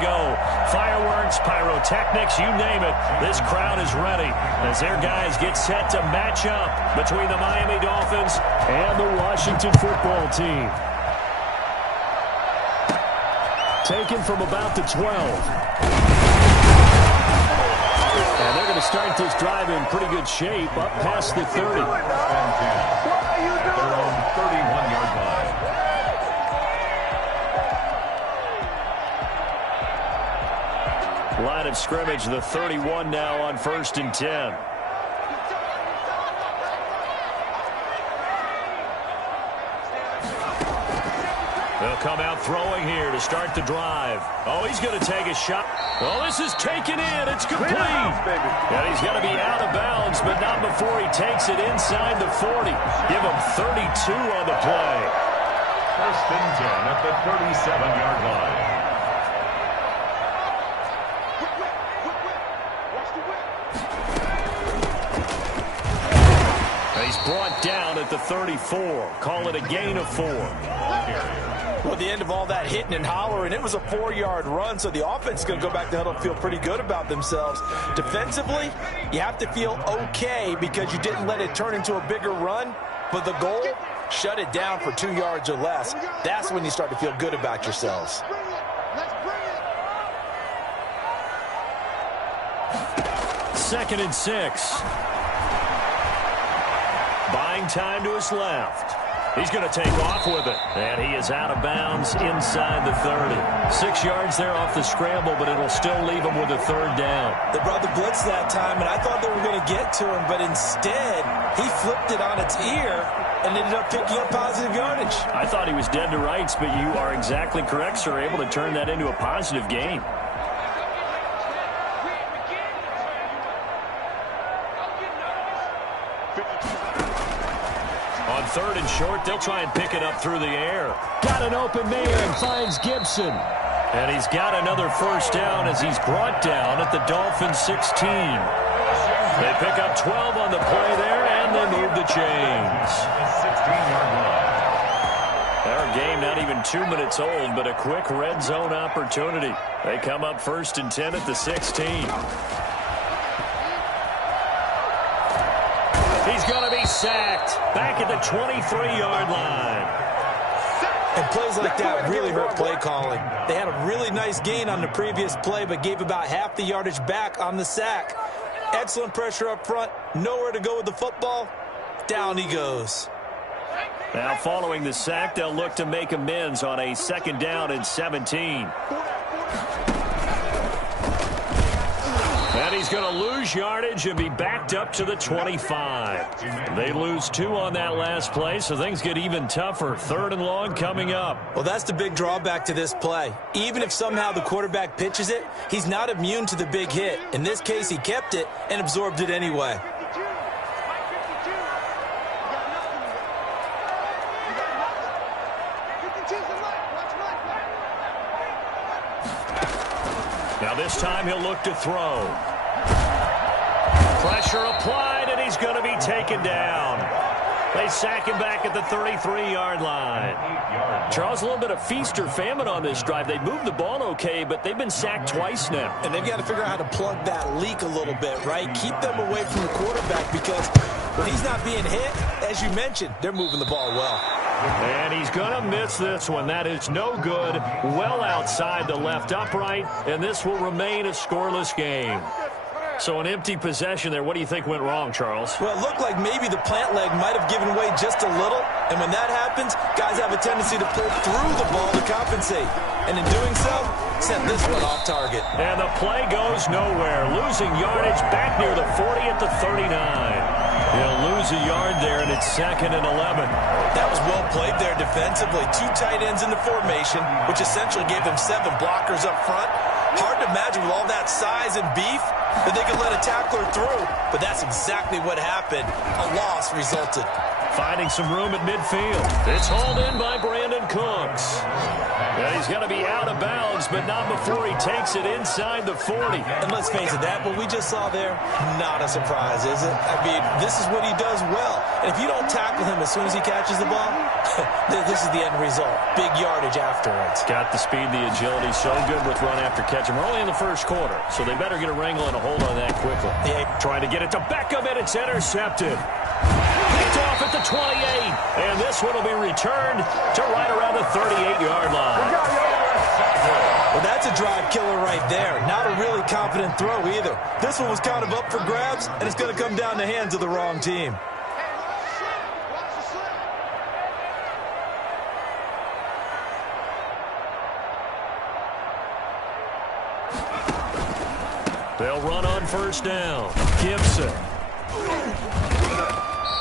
Go. Fireworks, pyrotechnics, you name it. This crowd is ready as their guys get set to match up between the Miami Dolphins and the Washington football team. Taken from about the 12. And they're going to start this drive in pretty good shape up past the 30. What are you doing? Their own 31-yard line. Line of scrimmage, the 31 now on 1st and 10. They'll come out throwing here to start the drive. Oh, he's going to take a shot. Well, this is taken in. It's complete. And he's going to be out of bounds, but not before he takes it inside the 40. Give him 32 on the play. 1st and 10 at the 37-yard line. He's brought down at the 34. Call it a gain of 4. Well, at the end of all that hitting and hollering, it was a 4-yard run, so the offense is going to go back to huddle and feel pretty good about themselves. Defensively, you have to feel okay because you didn't let it turn into a bigger run, but the goal, shut it down for 2 yards or less. That's when you start to feel good about yourselves. Second and 6. Buying time to his left. He's going to take off with it. And he is out of bounds inside the 30. 6 yards there off the scramble, but it'll still leave him with a 3rd down. They brought the blitz that time, and I thought they were going to get to him, but instead, he flipped it on its ear and ended up picking up positive yardage. I thought he was dead to rights, but you are exactly correct, sir. Able to turn that into a positive gain. On 3rd and short, they'll try and pick it up through the air. Got an open man, finds Gibson. And he's got another 1st down as he's brought down at the Dolphins 16. They pick up 12 on the play there, and they move the chains. 16-yard line. Our game not even 2 minutes old, but a quick red zone opportunity. They come up 1st and 10 at the 16. He's going to be sacked back at the 23-yard line. And plays like that really hurt play calling. They had a really nice gain on the previous play, but gave about half the yardage back on the sack. Excellent pressure up front. Nowhere to go with the football. Down he goes. Now following the sack, they'll look to make amends on a 2nd down and 17. And he's going to lose yardage and be backed up to the 25. They lose 2 on that last play, so things get even tougher. 3rd and long coming up. Well, that's the big drawback to this play. Even if somehow the quarterback pitches it, he's not immune to the big hit. In this case, he kept it and absorbed it anyway. Now this time he'll look to throw. Pressure applied, and he's going to be taken down. They sack him back at the 33-yard line. Charles, a little bit of feast or famine on this drive. They moved the ball okay, but they've been sacked twice now. And they've got to figure out how to plug that leak a little bit, right? Keep them away from the quarterback because when he's not being hit, as you mentioned, they're moving the ball well. And he's going to miss this one. That is no good. Well outside the left upright, and this will remain a scoreless game. So an empty possession there. What do you think went wrong, Charles? Well, it looked like maybe the plant leg might have given way just a little. And when that happens, guys have a tendency to pull through the ball to compensate. And in doing so, sent this one off target. And the play goes nowhere. Losing yardage back near the 40 at the 39. He'll lose a yard there, and it's 2nd and 11. That was well played there defensively. 2 tight ends in the formation, which essentially gave them 7 blockers up front. Hard to imagine with all that size and beef that they could let a tackler through. But that's exactly what happened. A loss resulted. Finding some room at midfield. It's hauled in by Brandon Brandon Cooks. And he's going to be out of bounds, but not before he takes it inside the 40. And let's face it, that what we just saw there, not a surprise, is it? I mean, this is what he does well. And if you don't tackle him as soon as he catches the ball, this is the end result. Big yardage afterwards. Got the speed, the agility, so good with run after catch. And we're only in the first quarter, so they better get a wrangle and a hold on that quickly. Yeah. Trying to get it to Beckham, and it's intercepted. Picked off at the 28, and this one will be returned to right around the 38-yard line. Well, that's a drive killer right there. Not a really confident throw either. This one was kind of up for grabs, and it's going to come down the hands of the wrong team. They'll run on first down. Gibson.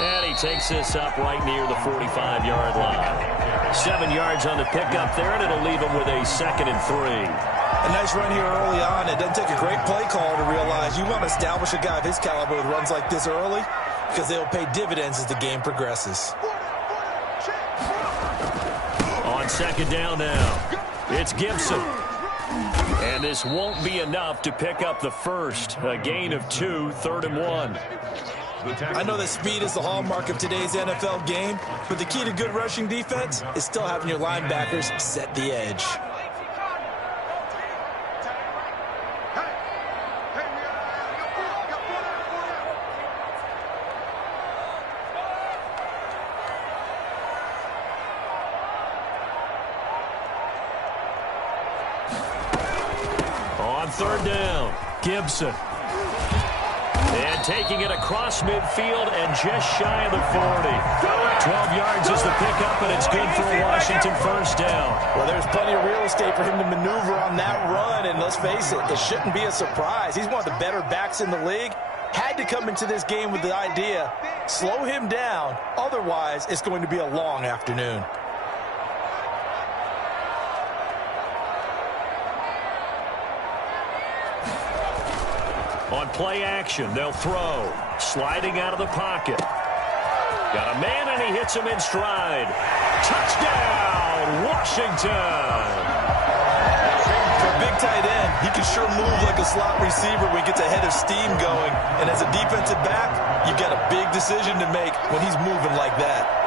And he takes this up right near the 45-yard line. 7 yards on the pickup there, and it'll leave him with a 2nd and 3. A nice run here early on. It doesn't take a great play caller to realize you want to establish a guy of his caliber with runs like this early because they'll pay dividends as the game progresses. On 2nd down now, it's Gibson. And this won't be enough to pick up the first. A gain of 2, 3rd and 1. I know that speed is the hallmark of today's NFL game, but the key to good rushing defense is still having your linebackers set the edge. On 3rd down, Gibson. And taking it across midfield and just shy of the 40. 12 yards is the pickup, and it's good for a Washington first down. Well, there's plenty of real estate for him to maneuver on that run, and let's face it, it shouldn't be a surprise. He's one of the better backs in the league. Had to come into this game with the idea, slow him down, otherwise it's going to be a long afternoon. On play action, they'll throw. Sliding out of the pocket. Got a man, and he hits him in stride. Touchdown, Washington! For a big tight end, he can sure move like a slot receiver when he gets a head of steam going. And as a defensive back, you've got a big decision to make when he's moving like that.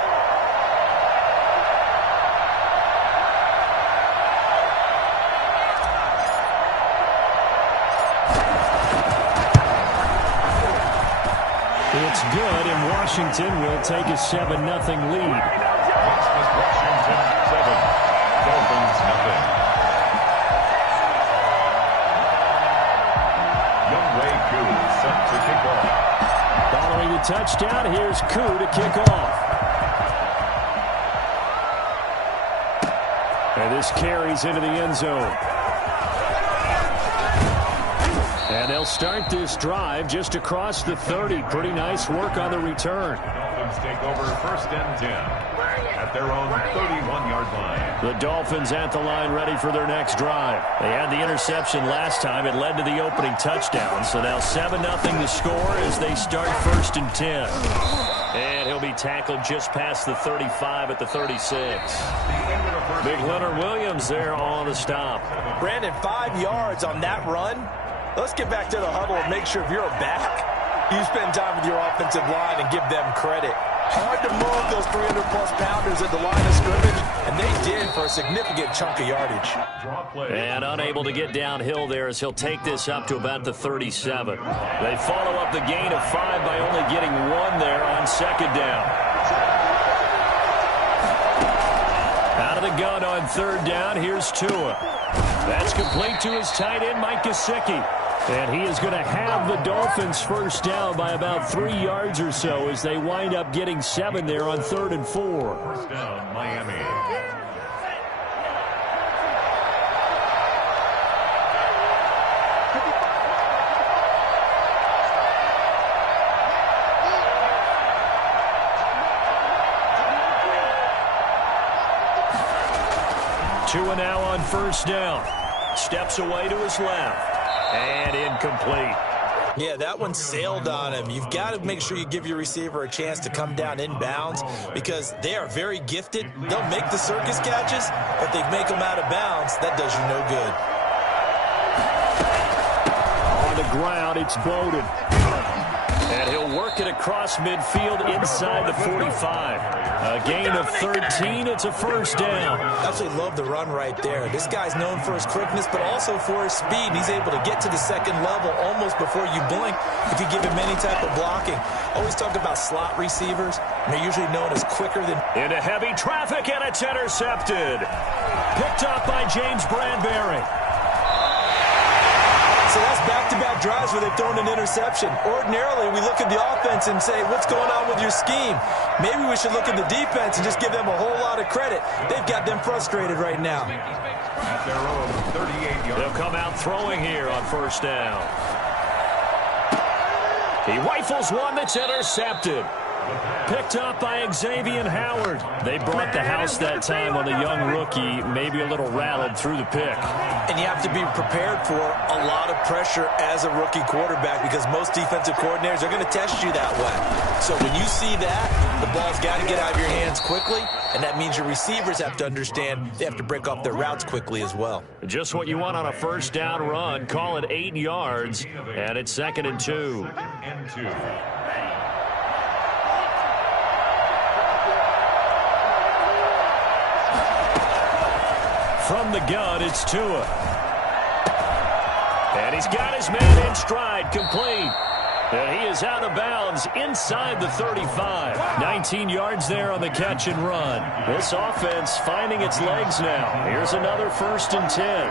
It's good, and Washington will take a 7-0 lead. Washington 7, Dolphins nothing. Youngway Koo set to kick off. Following the touchdown, here's Koo to kick off. And this carries into the end zone. And they'll start this drive just across the 30. Pretty nice work on the return. Dolphins take over 1st and 10 at their own 31-yard line. The Dolphins at the line ready for their next drive. They had the interception last time. It led to the opening touchdown. So now 7-0 to score as they start 1st and 10. And he'll be tackled just past the 35 at the 36. Big Leonard Williams there on the stop. Brandon, 5 yards on that run. Let's get back to the huddle and make sure if you're a back, you spend time with your offensive line and give them credit. Hard to move those 300-plus pounders at the line of scrimmage, and they did for a significant chunk of yardage. And unable to get downhill there as he'll take this up to about the 37. They follow up the gain of 5 by only getting 1 there on 2nd down. Out of the gun on 3rd down, here's Tua. That's complete to his tight end, Mike Gesicki. And he is going to have the Dolphins first down by about 3 yards or so as they wind up getting 7 there on 3rd and 4. First down, Miami. Tua now on first down. Steps away to his left. And incomplete. Yeah, that one sailed on him. You've got to make sure you give your receiver a chance to come down inbounds because they are very gifted. They'll make the circus catches, but they make them out of bounds. That does you no good. On the ground, it's Bowden. And he'll work it across midfield inside the 45. A gain of 13. It's a first down. I absolutely love the run right there. This guy's known for his quickness, but also for his speed. He's able to get to the second level almost before you blink if you give him any type of blocking. Always talk about slot receivers. They're usually known as quicker than... Into heavy traffic, and it's intercepted. Picked up by James Bradbury. So that's back-to-back drives where they've thrown an interception. Ordinarily, we look at the offense and say, what's going on with your scheme? Maybe we should look at the defense and just give them a whole lot of credit. They've got them frustrated right now. At their own 38-yard. They'll come out throwing here on first down. He rifles one that's intercepted. Picked up by Xavier Howard. They brought the house that time on the young rookie, maybe a little rattled through the pick. And you have to be prepared for a lot of pressure as a rookie quarterback because most defensive coordinators are going to test you that way. So when you see that, the ball's got to get out of your hands quickly, and that means your receivers have to understand they have to break off their routes quickly as well. Just what you want on a first down run. Call it 8 yards, and it's 2nd and 2. From the gun, it's Tua. And he's got his man in stride, complete. And he is out of bounds inside the 35. 19 yards there on the catch and run. This offense finding its legs now. Here's another 1st and 10.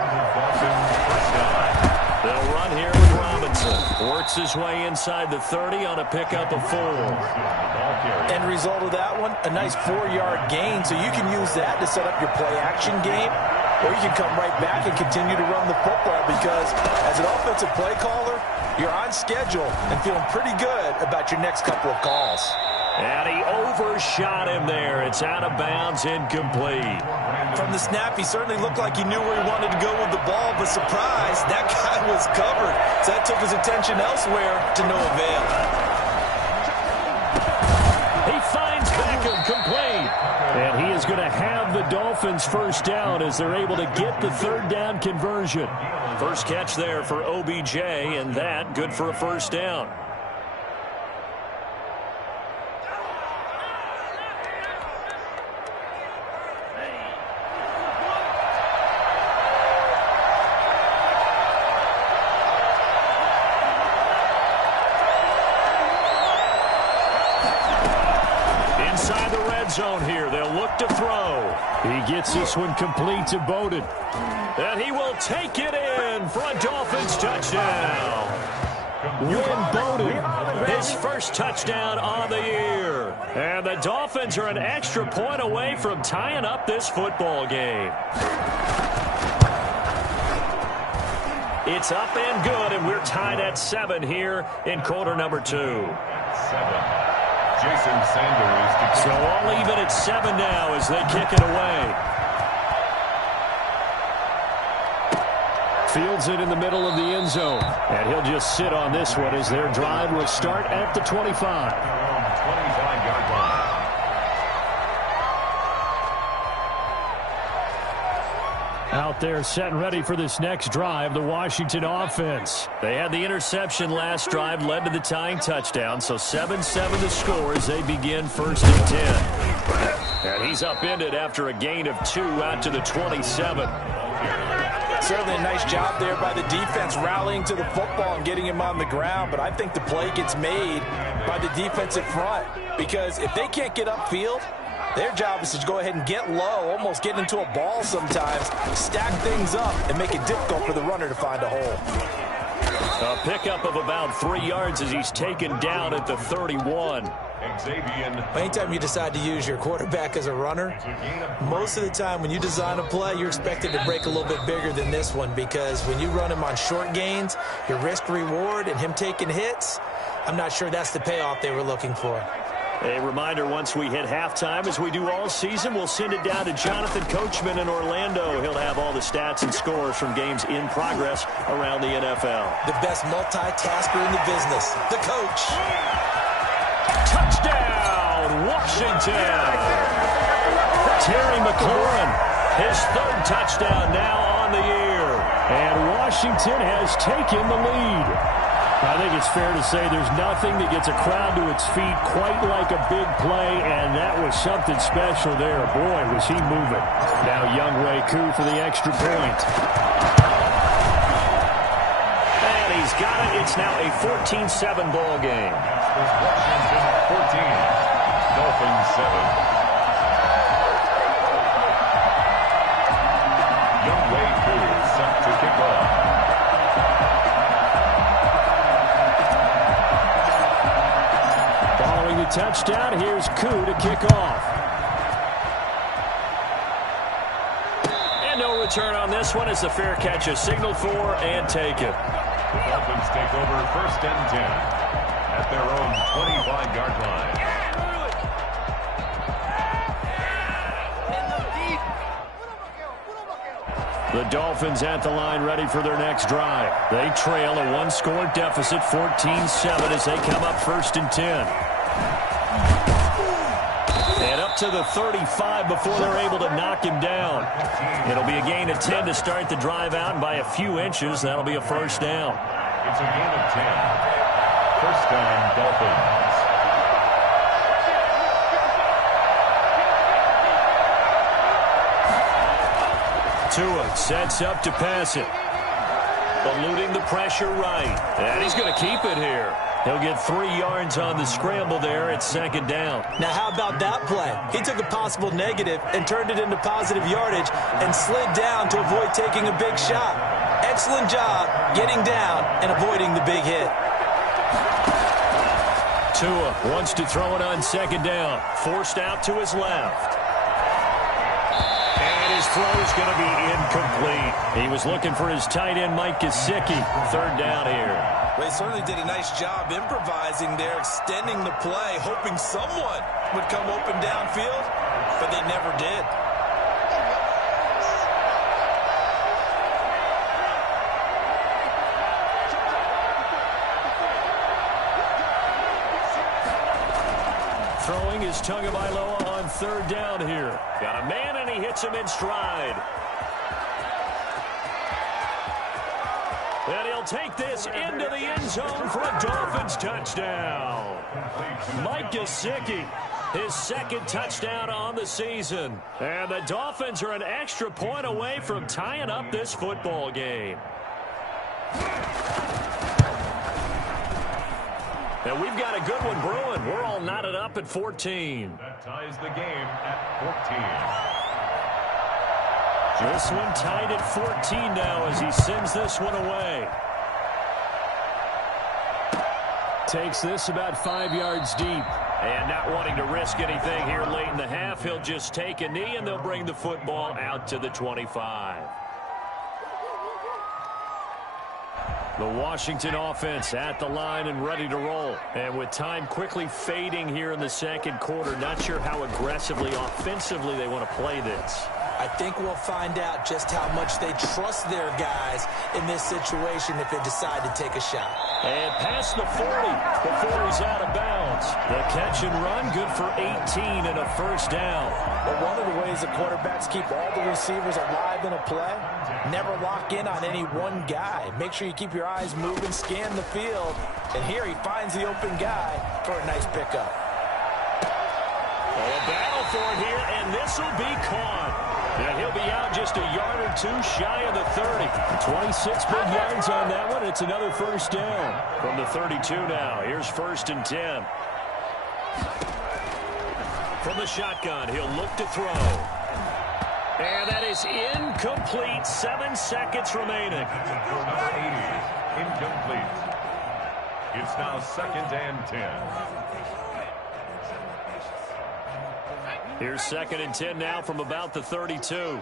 They'll run here with Robinson. Works his way inside the 30 on a pickup of 4. End result of that one, a nice 4-yard gain. So you can use that to set up your play-action game. Or you can come right back and continue to run the football because as an offensive play caller, you're on schedule and feeling pretty good about your next couple of calls. And he overshot him there. It's out of bounds, incomplete. From the snap, he certainly looked like he knew where he wanted to go with the ball, but surprise, that guy was covered. So that took his attention elsewhere to no avail. He finds Beckham, complete. And he is going to have the Dolphins first down as they're able to get the 3rd down conversion. First catch there for OBJ, and that good for a first down. Inside the red zone here. They'll look to throw. He gets this one complete to Bowden. And he will take it in for a Dolphins touchdown. Win Bowden, his first touchdown on the year. And the Dolphins are an extra point away from tying up this football game. It's up and good, and we're tied at 7 here in quarter number 2. 7. Jason Sanders. So all even at 7 now as they kick it away. Fields it in the middle of the end zone. And he'll just sit on this one as their drive will start at the 25. 25-yard line. Out there set and ready for this next drive, the Washington offense. They had the interception last drive, led to the tying touchdown, so 7-7 the score as they begin 1st and 10. And he's upended after a gain of 2 out to the 27. Certainly a nice job there by the defense rallying to the football and getting him on the ground, but I think the play gets made by the defensive front because if they can't get upfield, their job is to go ahead and get low, almost get into a ball sometimes, stack things up, and make it difficult for the runner to find a hole. A pickup of about 3 yards as he's taken down at the 31. Anytime you decide to use your quarterback as a runner, most of the time when you design a play, you're expected to break a little bit bigger than this one because when you run him on short gains, your risk-reward and him taking hits, I'm not sure that's the payoff they were looking for. A reminder, once we hit halftime, as we do all season, we'll send it down to Jonathan Coachman in Orlando. He'll have all the stats and scores from games in progress around the NFL. The best multitasker in the business, the coach. Touchdown, Washington! Terry McLaurin, his third touchdown now on the year. And Washington has taken the lead. I think it's fair to say there's nothing that gets a crowd to its feet quite like a big play, and that was something special there. Boy, was he moving. Now Younghoe Koo for the extra point. And he's got it. It's now a 14-7 ball game. Washington 14, Dolphins 7. Younghoe Koo set to kick off. Following the touchdown, here's Koo to kick off. And no return on this one. It's a fair catch, a signal for, and take it. The Dolphins take over 1st and 10 at their own 25-yard line. The Dolphins at the line ready for their next drive. They trail a one-score deficit, 14-7, as they come up 1st and 10. And up to the 35 before they're able to knock him down. It'll be a gain of 10 to start the drive out, and by a few inches, that'll be a first down. It's a gain of 10. First down, Dolphins. Tua sets up to pass it. Eluding the pressure right. And he's going to keep it here. He'll get 3 yards on the scramble there at 2nd down. Now, how about that play? He took a possible negative and turned it into positive yardage and slid down to avoid taking a big shot. Excellent job getting down and avoiding the big hit. Tua wants to throw it on 2nd down. Forced out to his left. And his throw's going to be incomplete. He was looking for his tight end, Mike Gesicki. 3rd down here. Well, he certainly did a nice job improvising there, extending the play, hoping someone would come open downfield, but they never did. Throwing is Tagovailoa on 3rd down here. Got a man, and he hits him in stride. And he'll take this into the end zone for a Dolphins touchdown. Mike Gesicki, his 2nd touchdown on the season. And the Dolphins are an extra point away from tying up this football game. And we've got a good one brewing. We're all knotted up at 14. That ties the game at 14. This one tied at 14 now as he sends this one away. Takes this about 5 yards deep. And not wanting to risk anything here late in the half, he'll just take a knee and they'll bring the football out to the 25. The Washington offense at the line and ready to roll. And with time quickly fading here in the 2nd quarter, not sure how aggressively, offensively they want to play this. I think we'll find out just how much they trust their guys in this situation if they decide to take a shot. And past the 40 before he's out of bounds. The catch and run, good for 18 and a first down. But one of the ways the quarterbacks keep all the receivers alive in a play, never lock in on any one guy. Make sure you keep your eyes moving, scan the field. And here he finds the open guy for a nice pickup. Oh, a battle for it here, and this will be caught. And he'll be out just a yard or 2 shy of the 30. 26 big yards on that one. It's another first down. From the 32 now, here's 1st and 10. From the shotgun, he'll look to throw. And that is incomplete. 7 seconds remaining. Number 80, incomplete. It's now 2nd and 10. Here's 2nd and 10 now from about the 32.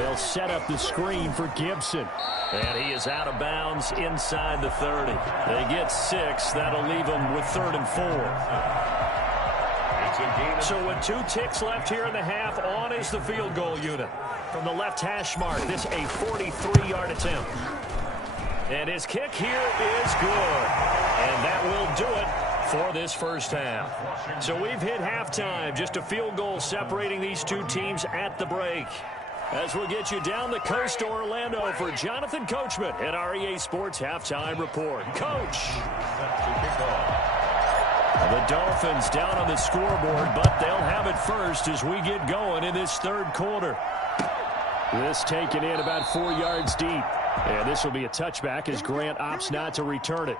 They'll set up the screen for Gibson. And he is out of bounds inside the 30. They get 6. That'll leave them with 3rd and 4. So with 2 ticks left here in the half, on is the field goal unit. From the left hash mark, this a 43-yard attempt. And his kick here is good. And that will do it for this first half. So we've hit halftime. Just a field goal separating these two teams at the break. As we'll get you down the coast to Orlando for Jonathan Coachman at our EA Sports Halftime Report. Coach! The Dolphins down on the scoreboard, but they'll have it first as we get going in this 3rd quarter. This taken in about 4 yards deep. And this will be a touchback as Grant opts not to return it.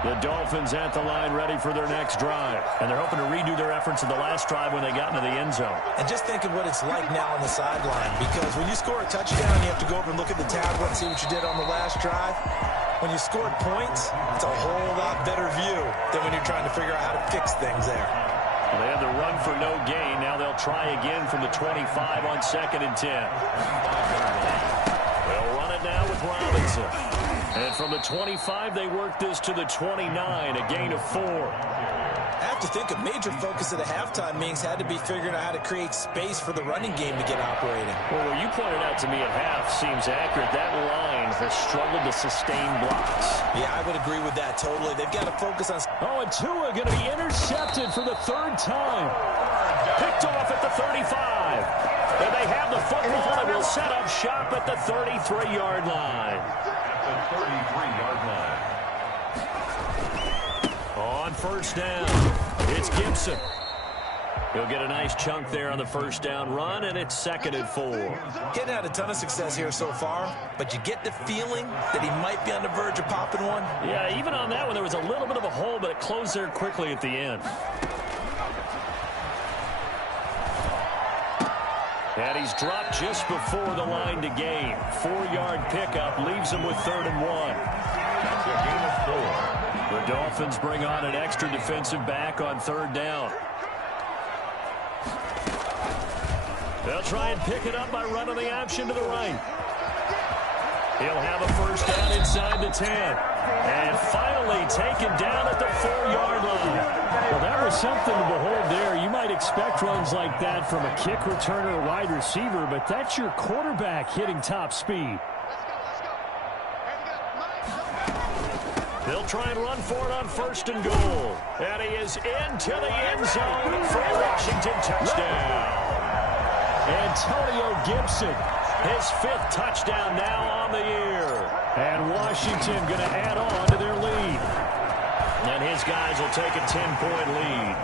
The Dolphins at the line ready for their next drive. And they're hoping to redo their efforts in the last drive when they got into the end zone. And just think of what it's like now on the sideline. Because when you score a touchdown, you have to go over and look at the tablet and see what you did on the last drive. When you scored points, it's a whole lot better view than when you're trying to figure out how to fix things there. Well, they had the run for no gain. Now they'll try again from the 25 on 2nd and 10. They'll run it now with Robinson. And from the 25, they work this to the 29, a gain of 4. I have to think a major focus of the halftime meetings had to be figuring out how to create space for the running game to get operating. Well, what you pointed out to me at half seems accurate. That line has struggled to sustain blocks. Yeah, I would agree with that totally. They've got to focus on... Oh, and Tua going to be intercepted for the 3rd time. Picked off at the 35. And they have the football and will set up shop at the 33-yard line. The 33-yard line. On first down, it's Gibson. He'll get a nice chunk there on the first down run, and it's 2nd and 4. Getting had a ton of success here so far, but you get the feeling that he might be on the verge of popping one. Yeah, even on that one, there was a little bit of a hole, but it closed there quickly at the end. And he's dropped just before the line to gain. 4-yard pickup leaves him with 3rd and 1. That's a gain of 4. The Dolphins bring on an extra defensive back on 3rd down. They'll try and pick it up by running the option to the right. He'll have a first down inside the 10. And finally taken down at the 4-yard line. Well, that was something to behold there. You might expect runs like that from a kick returner or wide receiver, but that's your quarterback hitting top speed. They'll try and run for it on 1st and goal. And he is into the end zone for a Washington touchdown. Antonio Gibson, his 5th touchdown now on the year. And Washington going to add on to their lead. And his guys will take a 10-point lead.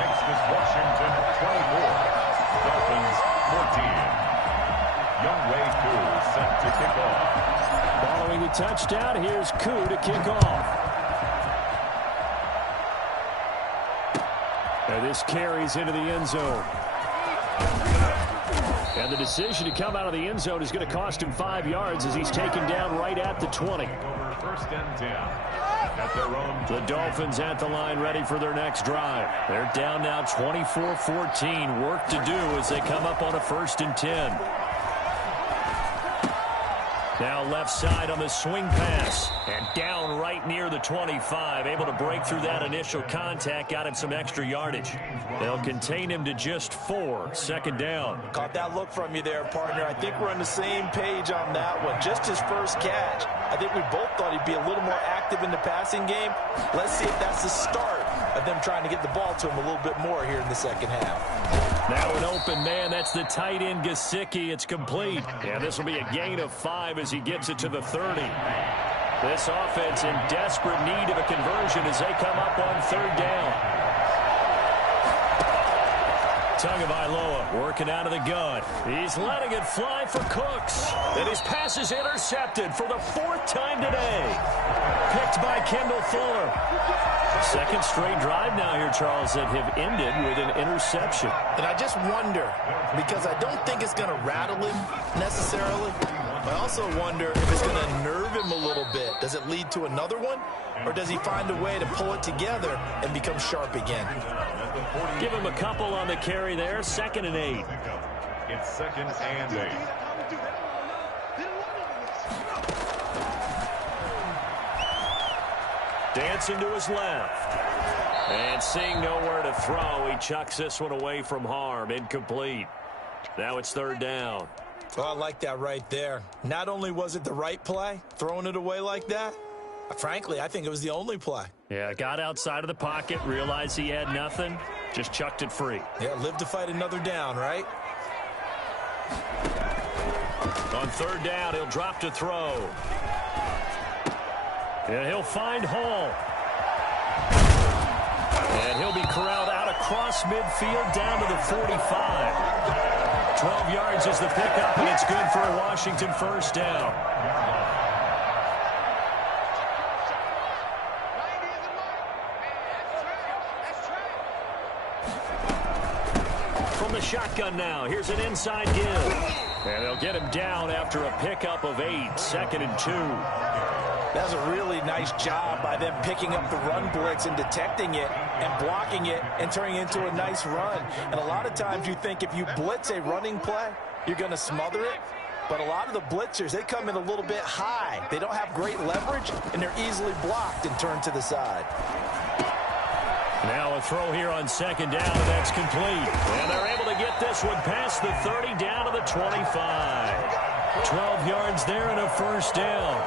Next is Washington 24. Dolphins 14. Youngway Koo set to kick off. Following the touchdown, here's Koo to kick off. And this carries into the end zone. And the decision to come out of the end zone is going to cost him 5 yards as he's taken down right at the 20. Over 1st and 10. At their own. The Dolphins at the line ready for their next drive. They're down now 24-14. Work to do as they come up on a 1st and 10. Now left side on the swing pass. And down right near the 25. Able to break through that initial contact. Got him some extra yardage. They'll contain him to just 4. 2nd down. Caught that look from you there, partner. I think we're on the same page on that one. Just his first catch. I think we both thought he'd be a little more active in the passing game. Let's see if that's the start of them trying to get the ball to him a little bit more here in the 2nd half. Now an open man. That's the tight end Gesicki. It's complete. And this will be a gain of 5 as he gets it to the 30. This offense in desperate need of a conversion as they come up on 3rd down. Tagovailoa working out of the gun. He's letting it fly for Cooks. And his pass is intercepted for the 4th time today. Picked by Kendall Fuller. 2nd straight drive now here, Charles, that have ended with an interception. And I just wonder, because I don't think it's going to rattle him necessarily. I also wonder if it's going to nerve him a little bit. Does it lead to another one? Or does he find a way to pull it together and become sharp again? Give him a couple on the carry there. 2nd and 8. It's 2nd and 8. Dancing to his left. And seeing nowhere to throw, he chucks this one away from harm. Incomplete. Now it's 3rd down. Well, I like that right there. Not only was it the right play, throwing it away like that, frankly, I think it was the only play. Yeah, got outside of the pocket, realized he had nothing, just chucked it free. Yeah, live to fight another down, right? On 3rd down, he'll drop to throw. And he'll find Hall. And he'll be corralled out across midfield down to the 45. 12 yards is the pickup, and it's good for a Washington 1st down. From the shotgun now, here's an inside give. And they'll get him down after a pickup of 8, 2nd and 2. That's a really nice job by them picking up the run blitz and detecting it and blocking it and turning it into a nice run. And a lot of times you think if you blitz a running play, you're going to smother it. But a lot of the blitzers, they come in a little bit high. They don't have great leverage, and they're easily blocked and turned to the side. Now a throw here on 2nd down, and that's complete. And they're able to get this one past the 30 down to the 25. 12 yards there and a 1st down.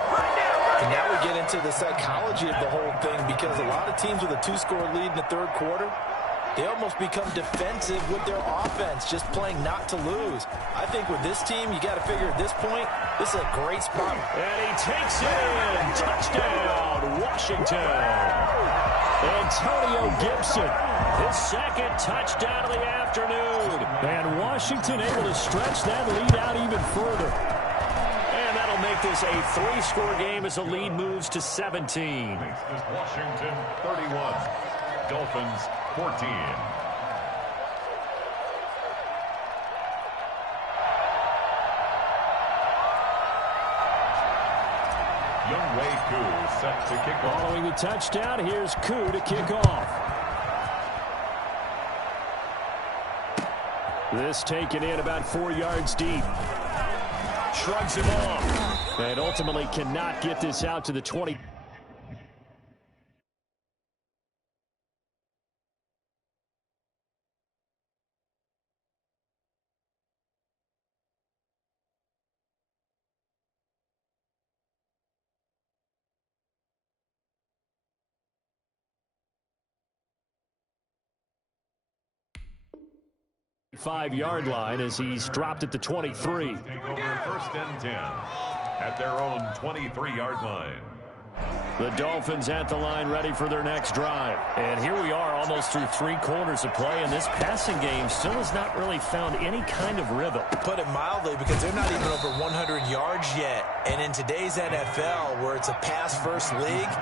And now we get into the psychology of the whole thing, because a lot of teams with a 2-score lead in the 3rd quarter, they almost become defensive with their offense, just playing not to lose. I think with this team, you got to figure at this point, this is a great spot. And he takes it in. Touchdown, Washington. Antonio Gibson, his 2nd touchdown of the afternoon. And Washington able to stretch that lead out even further. And that'll make this a 3-score game as the lead moves to 17. Makes this Washington 31, Dolphins 14. Younghoe Koo set to kick off. Following the touchdown, here's Koo to kick off. This taken in about 4 yards deep. Shrugs him off. And ultimately cannot get this out to the 20. Five-yard line as he's dropped at the 23. Take over 1st and 10 at their own 23-yard line. The Dolphins at the line, ready for their next drive. And here we are almost through 3 quarters of play, and this passing game still has not really found any kind of rhythm. Put it mildly, because they're not even over 100 yards yet. And in today's NFL, where it's a pass-first league,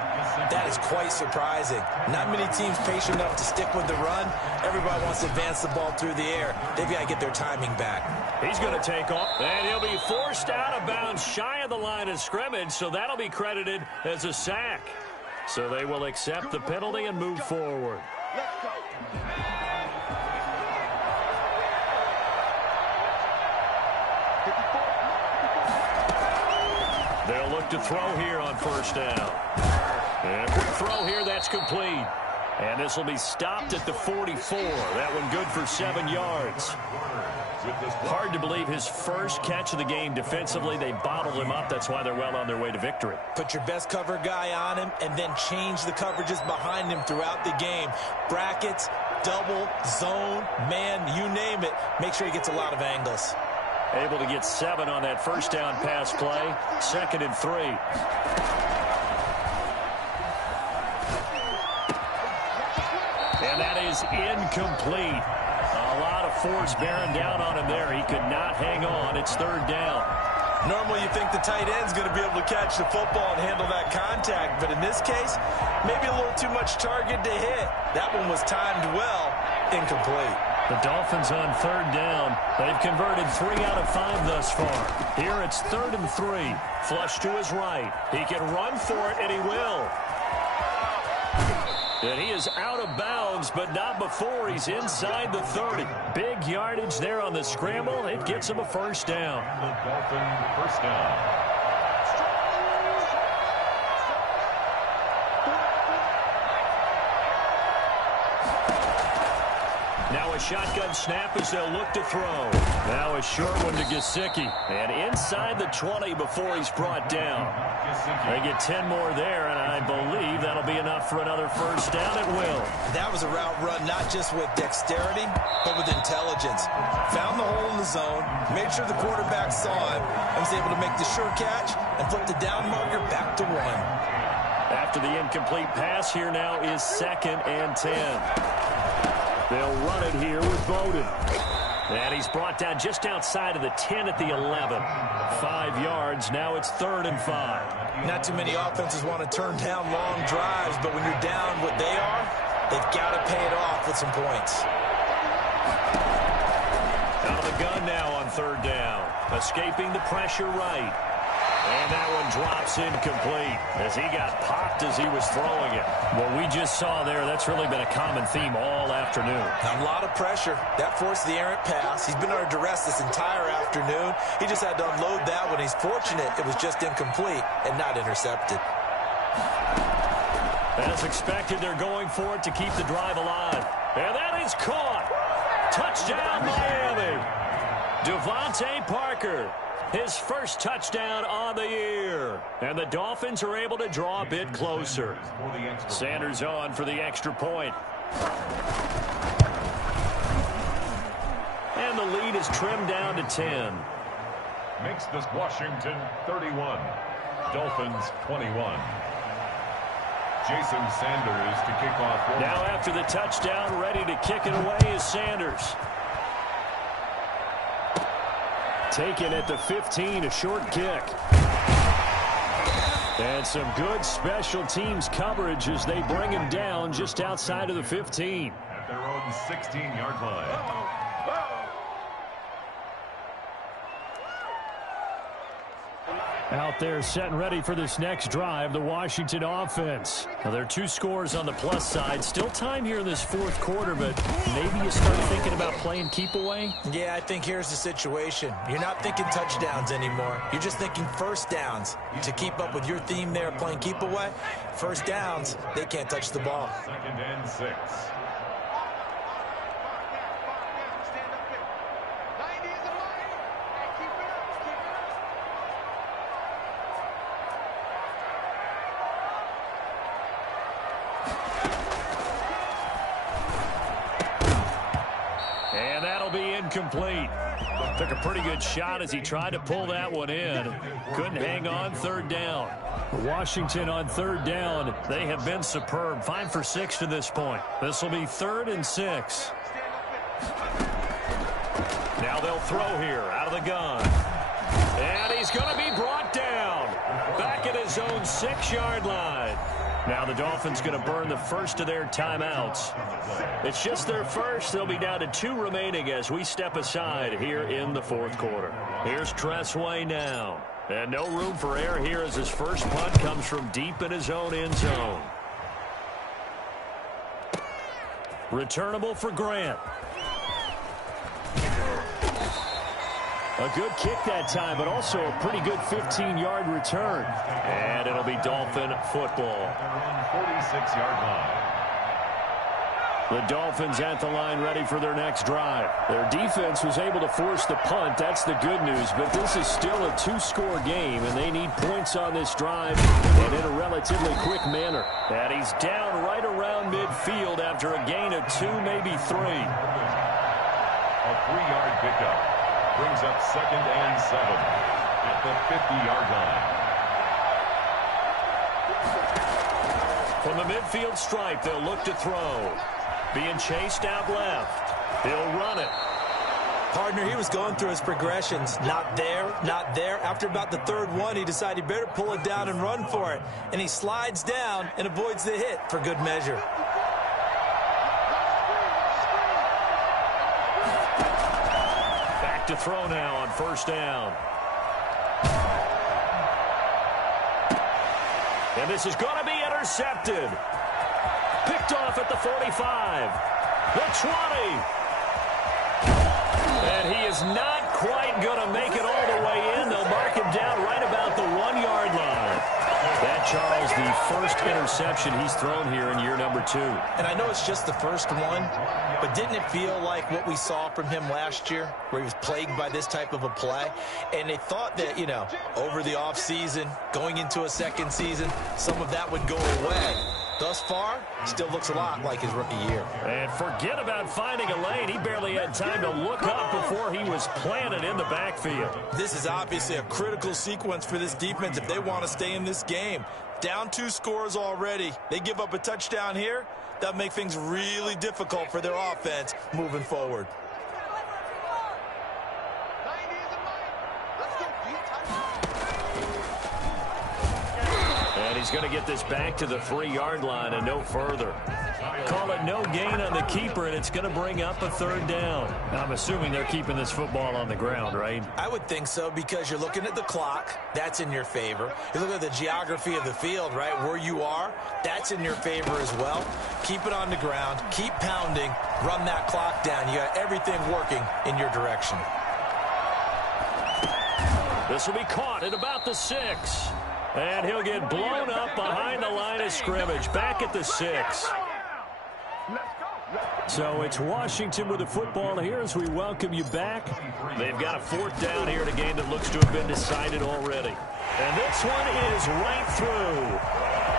that is quite surprising. Not many teams patient enough to stick with the run. Everybody wants to advance the ball through the air. They've got to get their timing back. He's going to take off, and he'll be forced out of bounds shy of the line of scrimmage, so that'll be credited as a sack. So they will accept the penalty and move forward. Let's go. They'll look to throw here on 1st down. And a quick throw here, that's complete. And this will be stopped at the 44. That one good for 7 yards. Hard to believe his first catch of the game defensively. They bottled him up. That's why they're well on their way to victory. Put your best cover guy on him and then change the coverages behind him throughout the game. Brackets, double, zone, man, you name it. Make sure he gets a lot of angles. Able to get 7 on that 1st down pass play. 2nd and 3. And that is incomplete. A lot of force bearing down on him there. He could not hang on. It's 3rd down. Normally you think the tight end's going to be able to catch the football and handle that contact, but in this case, maybe a little too much target to hit. That one was timed well. Incomplete. The Dolphins on 3rd down. They've converted 3 out of 5 thus far. Here it's 3rd and 3. Flush to his right. He can run for it, and he will. And he is out of bounds, but not before he's inside the 30. Big yardage there on the scramble. It gets him a first down. The Dolphin first down. Now a shotgun snap as they'll look to throw. Now a short one to Gesicki. And inside the 20 before he's brought down. They get 10 more there, and I believe that'll be enough for another first down. It will. That was a route run not just with dexterity, but with intelligence. Found the hole in the zone, made sure the quarterback saw him, and was able to make the sure catch and put the down marker back to 1. After the incomplete pass, here now is 2nd and 10. They'll run it here with Bowden. And he's brought down just outside of the 10 at the 11. 5 yards. Now it's 3rd and 5. Not too many offenses want to turn down long drives, but when you're down what they are, they've got to pay it off with some points. Out of the gun now on 3rd down. Escaping the pressure right. And that one drops incomplete as he got popped as he was throwing it. What we just saw there, that's really been a common theme all afternoon. A lot of pressure. That forced the errant pass. He's been under duress this entire afternoon. He just had to unload that one. He's fortunate it was just incomplete and not intercepted. As expected, they're going for it to keep the drive alive. And that is caught. Touchdown, Miami. Devontae Parker. His first touchdown on the year. And the Dolphins are able to draw a bit closer. Sanders on for the extra point. And the lead is trimmed down to 10. Makes this Washington 31. Dolphins 21. Jason Sanders to kick off. Now after the touchdown, ready to kick it away is Sanders. Taken at the 15, a short kick. And some good special teams coverage as they bring him down just outside of the 15. At their own 16-yard line. Out there set and ready for this next drive, the Washington offense. Now, there are 2 scores on the plus side. Still time here in this 4th quarter, but maybe you start thinking about playing keep away? Yeah, I think here's the situation. You're not thinking touchdowns anymore. You're just thinking first downs. To keep up with your theme there, playing keep away, first downs, they can't touch the ball. 2nd and 6. Complete. Took a pretty good shot as he tried to pull that one in. Couldn't hang on 3rd down. Washington on 3rd down. They have been superb. 5 for 6 to this point. This will be 3rd and 6. Now they'll throw here out of the gun. And he's going to be brought down. Back at his own 6-yard line. Now the Dolphins going to burn the first of their timeouts. It's just their first. They'll be down to 2 remaining as we step aside here in the 4th quarter. Here's Tressway now. And no room for error here as his first punt comes from deep in his own end zone. Returnable for Grant. A good kick that time, but also a pretty good 15-yard return. And it'll be Dolphin football. 46-yard line. The Dolphins at the line ready for their next drive. Their defense was able to force the punt. That's the good news, but this is still a 2-score game, and they need points on this drive and in a relatively quick manner. And he's down right around midfield after a gain of 2, maybe 3. A 3-yard pickup. Brings up 2nd and 7 at the 50-yard line. From the midfield stripe, they'll look to throw. Being chased out left. He'll run it. Partner, he was going through his progressions. Not there, not there. After about the 3rd one, he decided he better pull it down and run for it. And he slides down and avoids the hit for good measure. To throw now on 1st down. And this is going to be intercepted. Picked off at the 45. The 20. And he is not quite going to make it all the way in. They'll mark him down right about the 1-yard line. That, Charles, the first interception he's thrown here in year number 2. And I know it's just the first one, but didn't it feel like what we saw from him last year, where he was plagued by this type of a play? And they thought that, you know, over the offseason, going into a second season, some of that would go away. Thus far, still looks a lot like his rookie year. And forget about finding a lane. He barely had time to look up before he was planted in the backfield. This is obviously a critical sequence for this defense if they want to stay in this game. Down 2 scores already. They give up a touchdown here. That'll make things really difficult for their offense moving forward. And he's going to get this back to the 3-yard line and no further. Call it no gain on the keeper, and it's going to bring up a 3rd down. I'm assuming they're keeping this football on the ground, right? I would think so, because you're looking at the clock. That's in your favor. You look at the geography of the field, right, where you are. That's in your favor as well. Keep it on the ground. Keep pounding. Run that clock down. You got everything working in your direction. This will be caught at about the 6. And he'll get blown up behind the line of scrimmage, back at the 6. So it's Washington with the football here as we welcome you back. They've got a 4th down here in a game that looks to have been decided already. And this one is right through.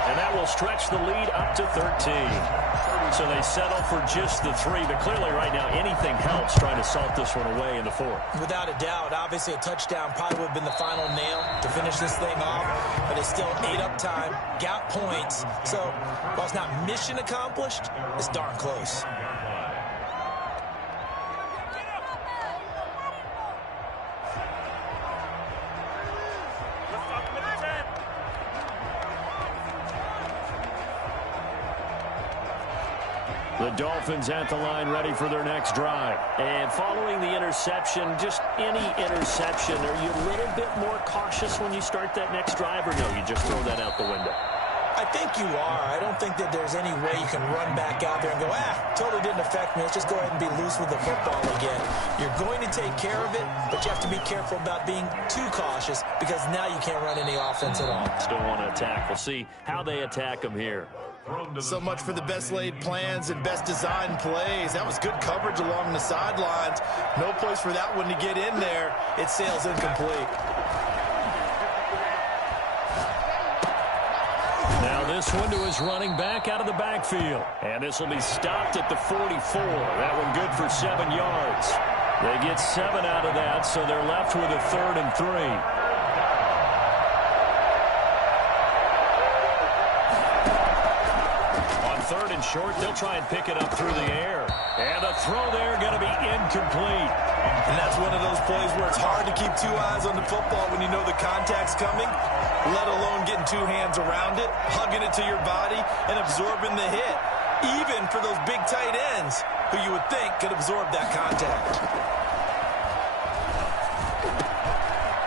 And that will stretch the lead up to 13. So they settle for just the 3. But clearly right now anything helps trying to salt this one away in the 4th. Without a doubt, obviously a touchdown probably would have been the final nail to finish this thing off. But it's still ate up time, got points. So while it's not mission accomplished, it's darn close. The Dolphins at the line ready for their next drive. And following the interception, just any interception, are you a little bit more cautious when you start that next drive, or no, you just throw that out the window? I think you are. I don't think that there's any way you can run back out there and go, totally didn't affect me. Let's just go ahead and be loose with the football again. You're going to take care of it, but you have to be careful about being too cautious, because now you can't run any offense at all. Still want to attack. We'll see how they attack them here. So much for the best laid plans and best designed plays. That was good coverage along the sidelines. No place for that one to get in there. It sails incomplete. Now this one to his running back out of the backfield. And this will be stopped at the 44. That one good for 7 yards. They get 7 out of that, so they're left with a 3rd and 3. Third and short, they'll try and pick it up through the air. And a throw there going to be incomplete. And that's one of those plays where it's hard to keep 2 eyes on the football when you know the contact's coming, let alone getting 2 hands around it, hugging it to your body, and absorbing the hit, even for those big tight ends who you would think could absorb that contact.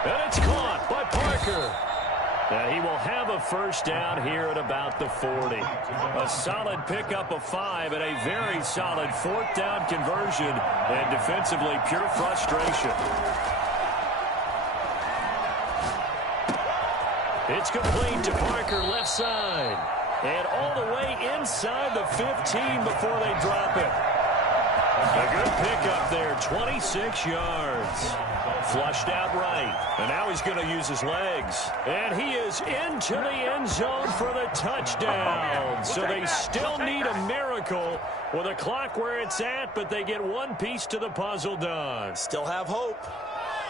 And it's caught by Parker. Now he will have a 1st down here at about the 40. A solid pickup of 5 and a very solid 4th down conversion, and defensively pure frustration. It's complete to Parker left side. And all the way inside the 15 before they drop it. A good pickup there, 26 yards. Flushed out right. And now he's going to use his legs. And he is into the end zone for the touchdown. So they still need a miracle with a clock where it's at, but they get one piece to the puzzle done. Still have hope.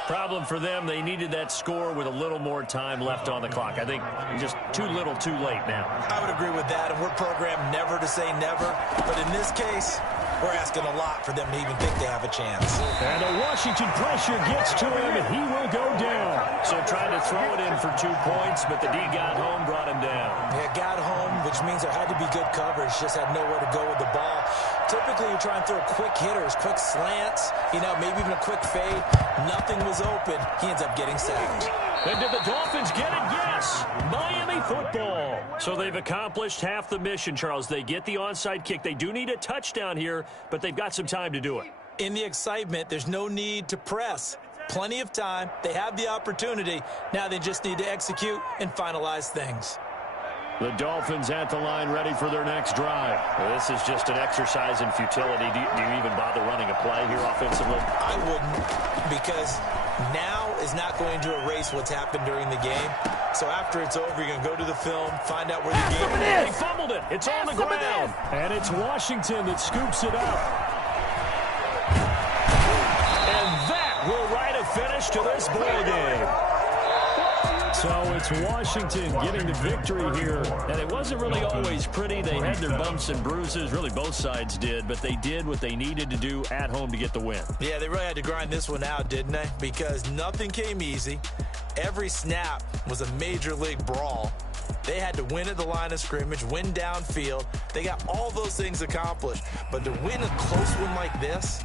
Problem for them, they needed that score with a little more time left on the clock. I think just too little too late now. I would agree with that, and we're programmed never to say never. But in this case, we're asking a lot for them to even think they have a chance. And the Washington pressure gets to him, and he will go down. So trying to throw it in for 2 points, but the D got home, brought him down. Yeah, got home, which means there had to be good coverage. Just had nowhere to go with the ball. To typically you're trying to throw quick hitters, quick slants, maybe even a quick fade. Nothing was open. He ends up getting sacked. And did the Dolphins get it? Yes. Miami football. So they've accomplished half the mission, Charles. They get the onside kick. They do need a touchdown here, but they've got some time to do it. In the excitement, there's no need to press. Plenty of time. They have the opportunity. Now they just need to execute and finalize things. The Dolphins at the line, ready for their next drive. Well, this is just an exercise in futility. Do you even bother running a play here offensively? I wouldn't, because now is not going to erase what's happened during the game. So after it's over, you're going to go to the film, find out where the game is. They fumbled it. It's on the ground. And it's Washington that scoops it up. And that will write a finish to this ball game. So it's Washington getting the victory here. And it wasn't really always pretty. They had their bumps and bruises. Really, both sides did. But they did what they needed to do at home to get the win. Yeah, they really had to grind this one out, didn't they? Because nothing came easy. Every snap was a major league brawl. They had to win at the line of scrimmage, win downfield. They got all those things accomplished. But to win a close one like this,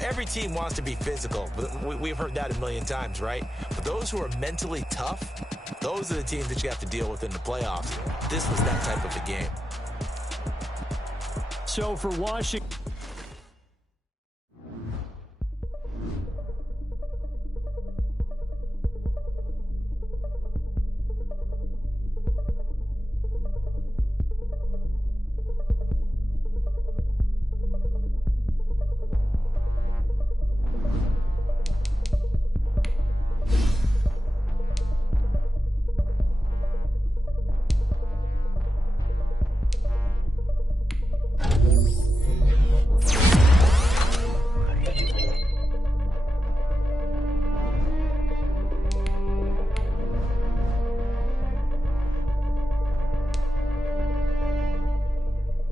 every team wants to be physical. We've heard that a million times, right? But those who are mentally tough, those are the teams that you have to deal with in the playoffs. This was that type of a game. So for Washington...